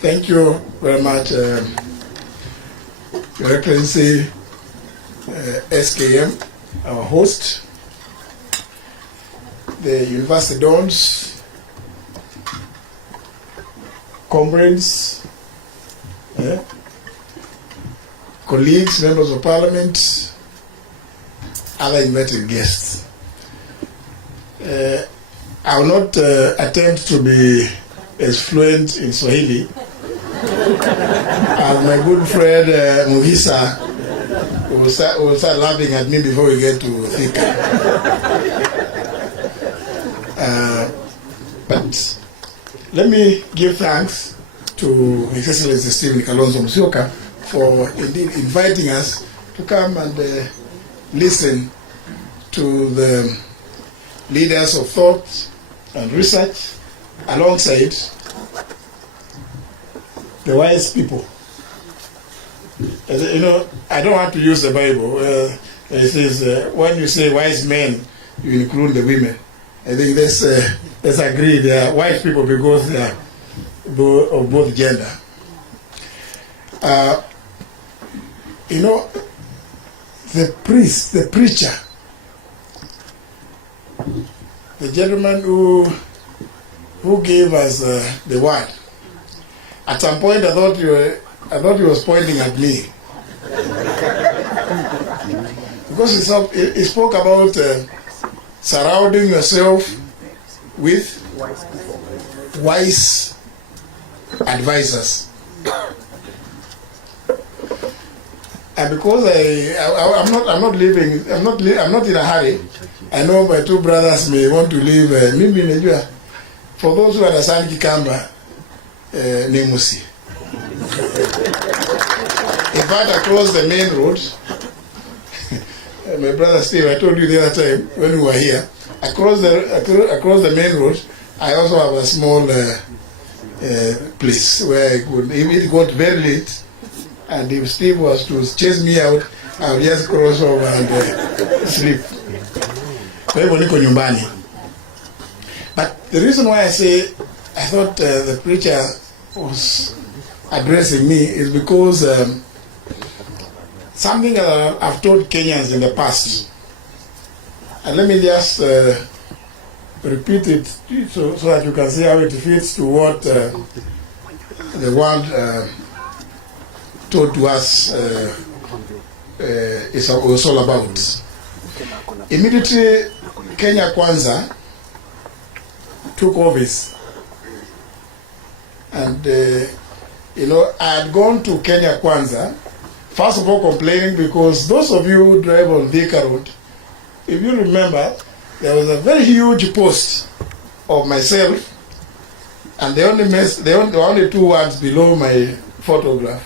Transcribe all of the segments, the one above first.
Thank you very much, Your Excellency, SKM, our host, the University Dons, comrades, colleagues, members of parliament, other invited guests. I will not attempt to be as fluent in Swahili as my good friend Mugisa will start laughing at me before we get to Thika. But let me give thanks to His Excellency Stephen Kalonzo Musyoka for indeed inviting us to come and listen to the leaders of thought and research alongside the wise people. You know, I don't want to use the Bible. It says when you say wise men, you include the women. I think let's agree they are wise people because they are of both gender. You know, the priest, the preacher, the gentleman who gave us the word. At some point, I thought he was pointing at me because he spoke about surrounding yourself with wise advisors. And because I'm not in a hurry. I know my two brothers may want to leave. For those who understand Kikamba, Nemusi. In fact, across the main road, my brother Steve, I told you the other time when we were here, across the main road, I also have a small place where I could, if it got very late, and if Steve was to chase me out, I would just cross over and sleep. But the reason why I say I thought the preacher was addressing me is because something that I've told Kenyans in the past, and let me just repeat it so that you can see how it fits to what the world told to us was all about. Immediately, Kenya Kwanza took office, and you know, I had gone to Kenya Kwanza, first of all complaining because those of you who drive on Thika Road, if you remember, there was a very huge post of myself, and the only two words below my photograph,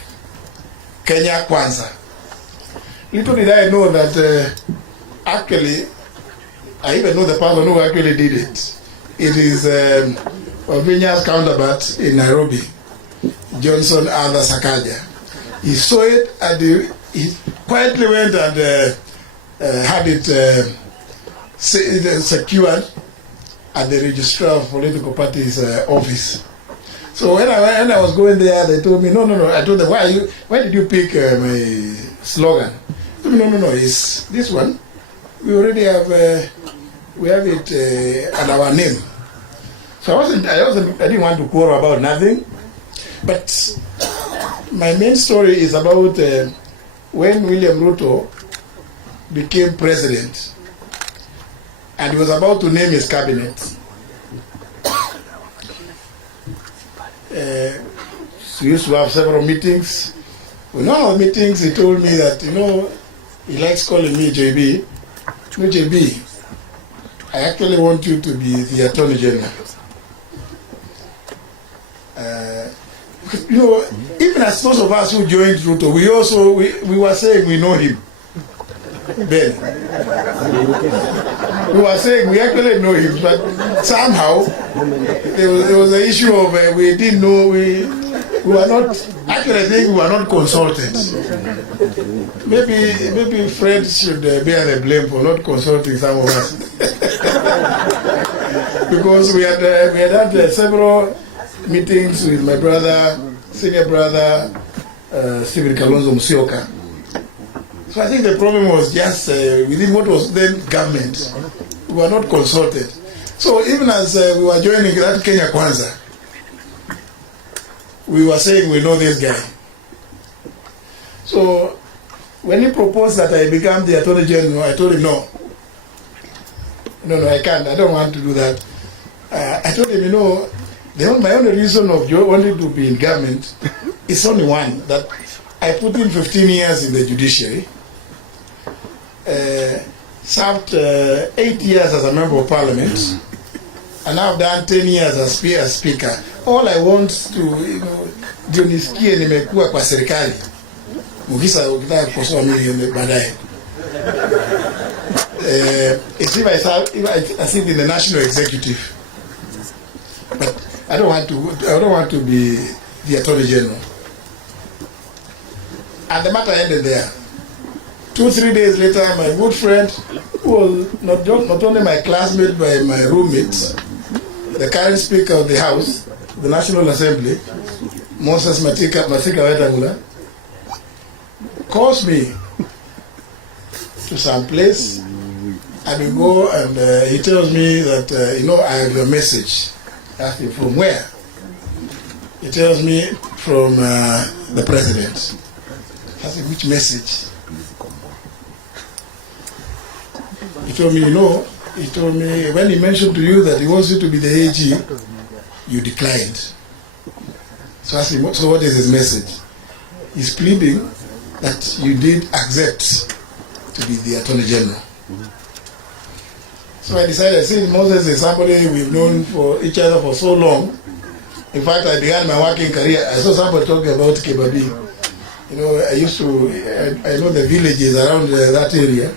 Kenya Kwanza. Little did I know that actually, I even know the person who actually did it. It is Ovinya's counterpart in Nairobi, Johnson Arthur Sakaja. He saw it and he quietly went and had it secured at the registrar of political parties' office. So when I was going there, they told me, no. I told them, why did you pick my slogan? They told me, no, it's this one. We already have we have it at our name. So I didn't want to quarrel about nothing. But my main story is about when William Ruto became president and he was about to name his cabinet. We used to have several meetings. In one of the meetings, he told me that, you know, he likes calling me JB. No, JB, I actually want you to be the Attorney General. You know, even as those of us who joined Ruto, we were saying we know him. Then we were saying we actually know him, but somehow there was an issue of we didn't know, we were not, actually I think we were not consulted. Maybe Fred should bear the blame for not consulting some of us. Because we had had several meetings with my brother senior brother, Stephen Kalonzo Musyoka. So I think the problem was just within what was then government. We were not consulted. So even as we were joining that Kenya Kwanza, we were saying we know this guy. So when he proposed that I become the Attorney General, I told him no. No, I can't. I don't want to do that. I told him, my only reason of wanting to be in government is only one, that I put in 15 years in the judiciary, served 8 years as a member of parliament, and now I've done 10 years as speaker. All I want to, ndio nisikie nimekuwa kwa serikali. Mukisa ukitaka kukosoa mimi baadaye. It's if I sit in the national executive, but I don't want to be the Attorney General. And the matter ended there. 2-3 days later, my good friend, who was not only my classmate but my roommate, the current Speaker of the House, the National Assembly, Moses Masika Wetangula, calls me to some place, and we go, and he tells me that, I have your message. I asked him, from where? He tells me, from the President. I said, which message? He told me, when he mentioned to you that he wants you to be the AG, you declined. So I asked him, so what is his message? He's pleading that you did accept to be the Attorney General. So I decided, since Moses is somebody we've known for each other for so long, in fact, I began my working career, I saw somebody talking about Kebabi. I know the villages around that area.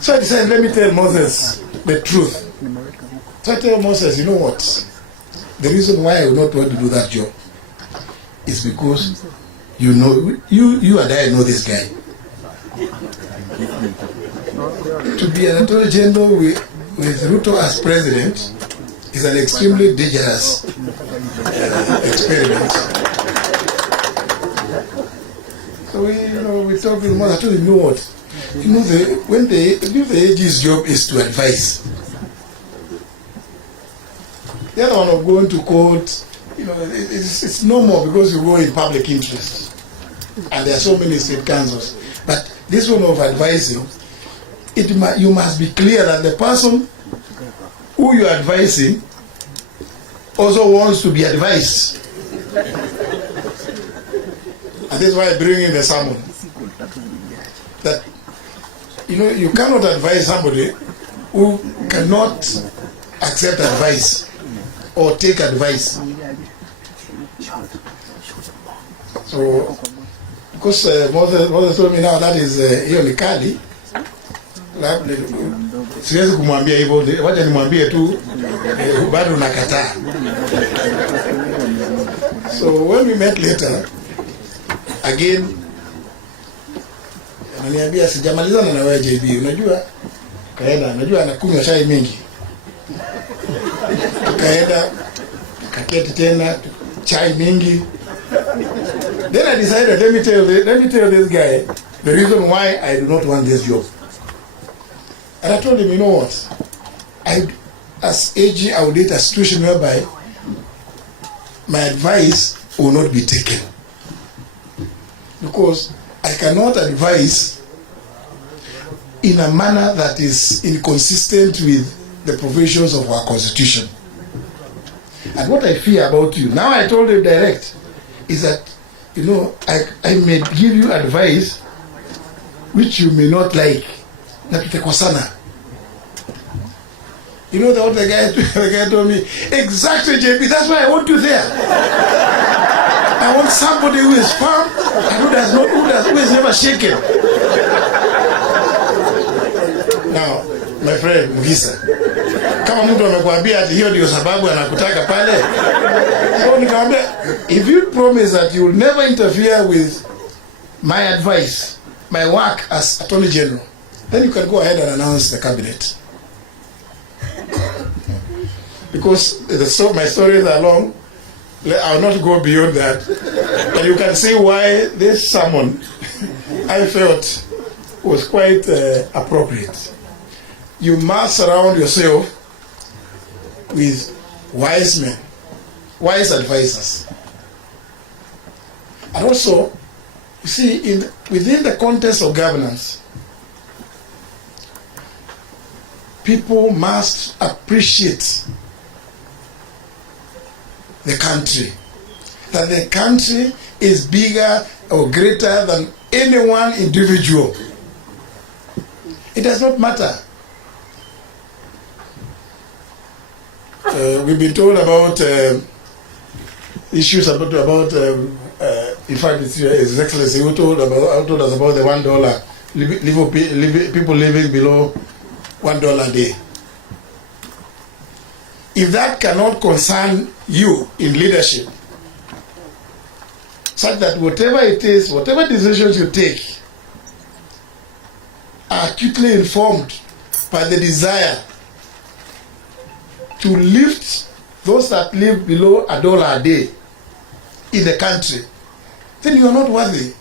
So I decided, let me tell Moses the truth. So I tell Moses, you know what? The reason why I would not want to do that job is because you and I know this guy. To be an Attorney General with Ruto as president is an extremely dangerous experiment. So we talk with Moses. I told him, you know what? When the AG's job is to advise. The other one of going to court, it's no more because you go in public interest. And there are so many state councils. But this one of advising, you must be clear that the person who you are advising also wants to be advised. And that's why I bring in the sermon. That, you cannot advise somebody who cannot accept advice or take advice. So, because Moses told me now that is hiyo ni kali, siwezi kumwambia hivyo, wacha nimwambie tu bado nakataa. So when we met later, again, ananiambia sijamalizana na wewe JB, unajua anakunywa chai mingi. Tukaenda kaketi tena chai mingi. Then I decided, let me tell this guy the reason why I do not want this job. And I told him, you know what? As AG, I would date a situation whereby my advice will not be taken. Because I cannot advise in a manner that is inconsistent with the provisions of our constitution. And what I fear about you, now I told him direct, is that, I may give you advice which you may not like. Na tutakosana. What the guy told me? Exactly, JP, that's why I want you there. I want somebody who is firm and who is never shaken. Now, my friend Mugisa, kama mtu amekwambia ati hiyo ndio sababu anakutaka pale, so nikamwambia, if you promise that you will never interfere with my advice, my work as Attorney General, then you can go ahead and announce the cabinet. Because my stories are long. I'll not go beyond that. And you can see why this sermon I felt was quite appropriate. You must surround yourself with wise men, wise advisors. And also, you see, within the context of governance, people must appreciate the country. That the country is bigger or greater than any one individual. It does not matter. We've been told about issues about in fact, it's His Excellency who told us about the $1 people living below $1 a day. If that cannot concern you in leadership, such that whatever it is, whatever decisions you take are acutely informed by the desire to lift those that live below $1 a day in the country, then you are not worthy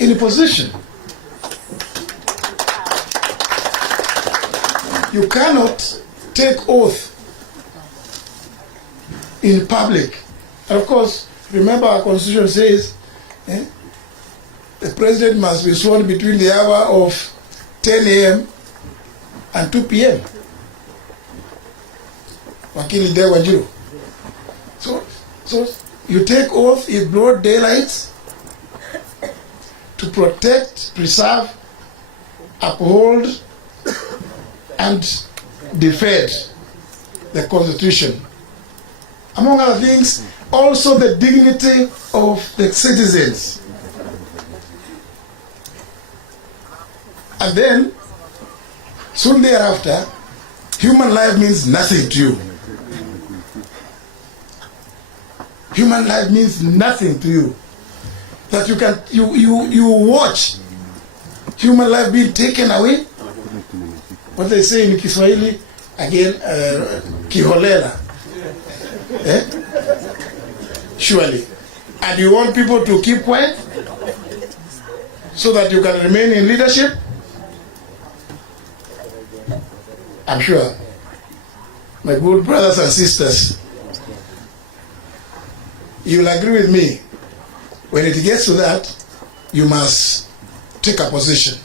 in a position. You cannot take oath in public. And of course, remember our constitution says the president must be sworn between the hour of 10 a.m. and 2 p.m. Wakili Dewanjiru. So you take oath in broad daylight to protect, preserve, uphold, and defend the Constitution. Among other things, also the dignity of the citizens. And then, soon thereafter, human life means nothing to you. Human life means nothing to you. That you watch human life being taken away. What they say in Kiswahili, again, kiholela. Surely. And you want people to keep quiet so that you can remain in leadership? I'm sure, my good brothers and sisters, you'll agree with me. When it gets to that, you must take a position.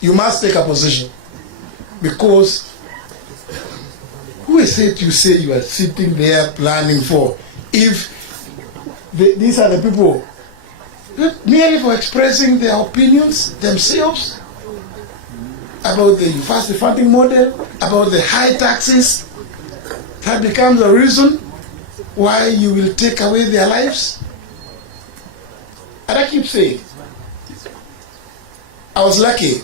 You must take a position. Because who is it you say you are sitting there planning for? If these are the people merely for expressing their opinions themselves about the university funding model, about the high taxes, that becomes a reason why you will take away their lives. And I keep saying, I was lucky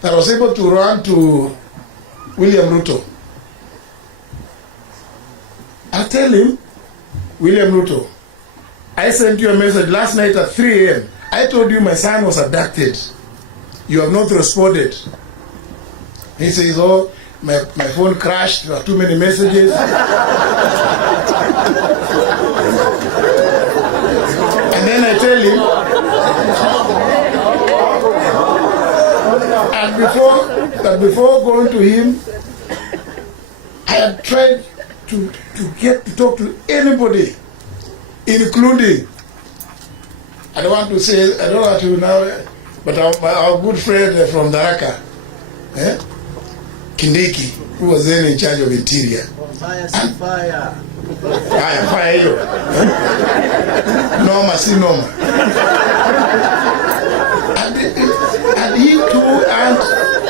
that I was able to run to William Ruto. I tell him, William Ruto, I sent you a message last night at 3 a.m. I told you my son was abducted. You have not responded. He says, oh, my phone crashed, there are too many messages. And then I tell him, and before going to him, I had tried to get to talk to anybody, including, I don't want to now, but our good friend from Daraka, Kindiki, who was then in charge of Interior. Fire. Fire. Norma, see Norma. And he too had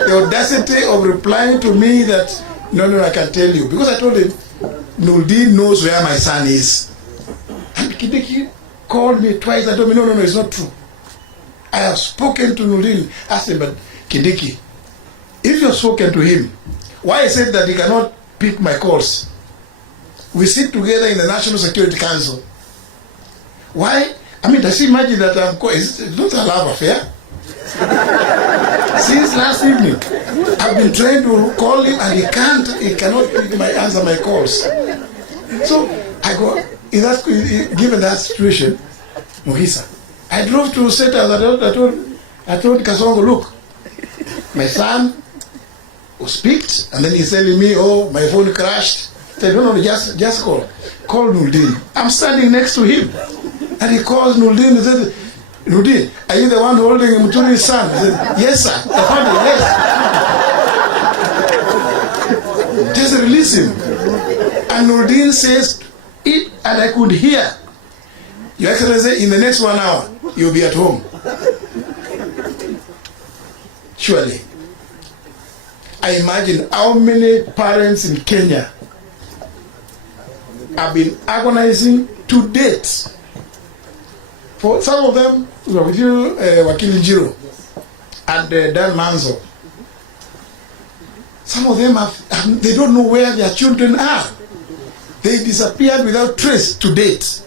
the audacity of replying to me that, no, I can tell you. Because I told him, Nurdin knows where my son is. And Kindiki called me twice. I told me, no, it's not true. I have spoken to Nurdin. Asked him, but Kindiki, if you have spoken to him, why is it that he cannot pick my calls? We sit together in the National Security Council. Why? I mean, does he imagine that it's not a love affair? Since last evening, I've been trying to call him and he cannot answer my calls. So I I go, given that situation, Muhisa, I drove to State House. I told Kasongo, look, my son was picked, and then he's telling me, oh, my phone crashed. I said, no, just call. Call Nuldin. I'm standing next to him. And he calls Nuldin and says, Nuldin, are you the one holding Muturi's son? I said, yes, sir. I found him, yes. Just release him. And Nuldin says, and I could hear, Your Excellency, in the next 1 hour, you'll be at home. Surely. I imagine how many parents in Kenya have been agonizing to date. For some of them, with you, Wakili Njiro and Dan Manzo, some of them they don't know where their children are. They disappeared without trace to date.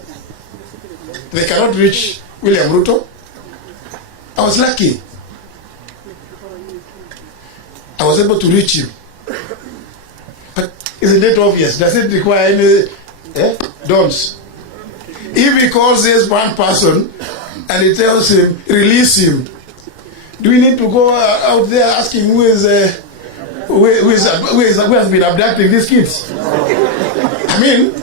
They cannot reach William Ruto. I was lucky. I was able to reach him. But isn't it obvious? Does it require any dons? If he calls this one person and he tells him, release him, do we need to go out there asking who has been abducting these kids? I mean,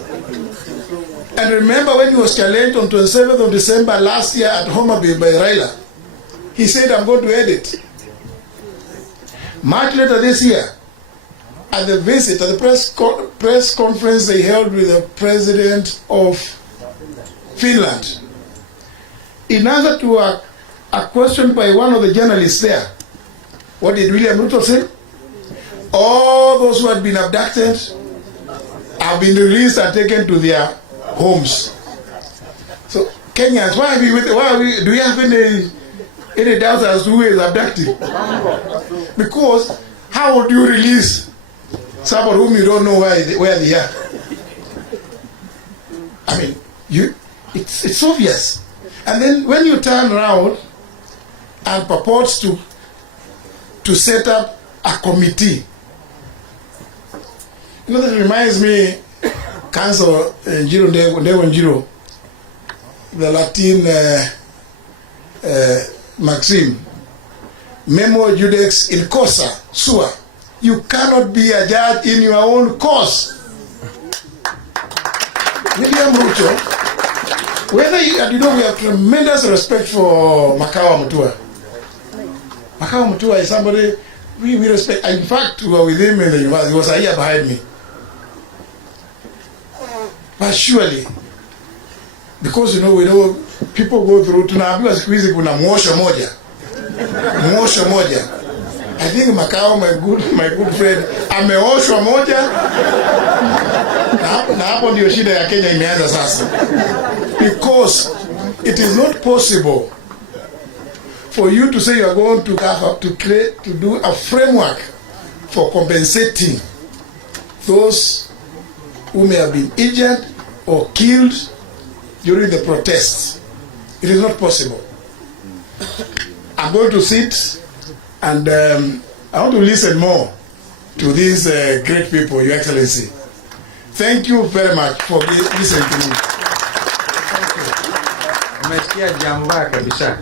and remember when he was challenged on 27th of December last year at Homa Bay by Raila, he said, I'm going to edit. Much later this year, at the visit, at the press conference they held with the president of Finland, in answer to a question by one of the journalists there, what did William Ruto say? All those who had been abducted have been released and taken to their homes. So Kenyans, do we have any doubts as to who is abducting? Because how would you release someone whom you don't know where they are? I mean, it's obvious. And then when you turn around and purports to set up a committee, you know, that reminds me, Council Njiro, the Latin Maxim, Memo Judex in Cosa Sua. You cannot be a judge in your own cause. William Ruto, we have tremendous respect for Makawa Mutua. Makawa Mutua is somebody we respect. In fact, we were with him in the university. He was a year behind me. But surely, because we know people go through, tunaambiwa siku hizi kuna mwosho moja. I think Makao, my good friend, ameoshwa moja, na hapo ndio shida ya Kenya imeanza sasa. Because it is not possible for you to say you are going to have to do a framework for compensating those who may have been injured or killed during the protests. It is not possible. I'm going to sit and I want to listen more to these great people, Your Excellency. Thank you very much for listening to me. Umesikia jambo kabisa.